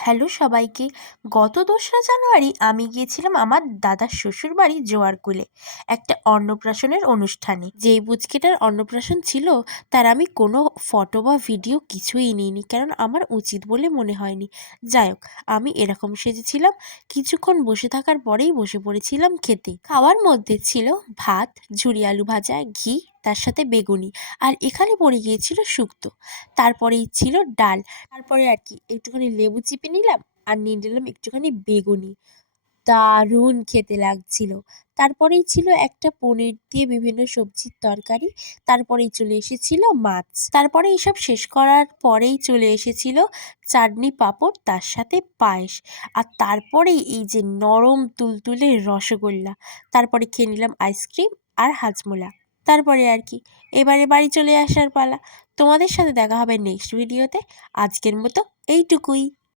Hello সবাইকে। গত ২রা জানুয়ারি আমি গিয়েছিলাম আমার দাদার শ্বশুরবাড়ি জোয়ারকুলে একটা অন্নপ্রাশনের অনুষ্ঠানে। যেই বুচকিটার অন্নপ্রাশন ছিল তার আমি কোনো ফটো বা ভিডিও কিছুই নিইনি, কারণ আমার উচিত বলে মনে হয়নি। যাই হোক, আমি এরকম সেজেছিলাম। কিছুক্ষণ বসে থাকার পরেই বসে পড়েছিলাম খেতে। খাওয়ার মধ্যে ছিল ভাত, ঝুরি আলু ভাজা, ঘি, তার সাথে বেগুনি, আর এখানে পড়ে গিয়েছিল শুক্তো। তারপরেই ছিল ডাল। তারপরে আর কি একটুখানি লেবু চিপে নিলাম আর নিয়ে নিলাম একটুখানি বেগুনি। দারুণ খেতে লাগছিল। তারপরেই ছিল একটা পনির দিয়ে বিভিন্ন সবজির তরকারি। তারপরেই চলে এসেছিল মাছ। তারপরে এইসব শেষ করার পরেই চলে এসেছিল চাটনি, পাঁপড়, তার সাথে পায়েস। আর তারপরেই এই যে নরম তুলতুলে রসগোল্লা। তারপরে খেয়ে নিলাম আইসক্রিম আর হাজমোলা। তারপরে আর কি এবারে বাড়ি চলে আসার পালা। তোমাদের সাথে দেখা হবে নেক্সট ভিডিওতে। আজকের মতো এইটুকুই।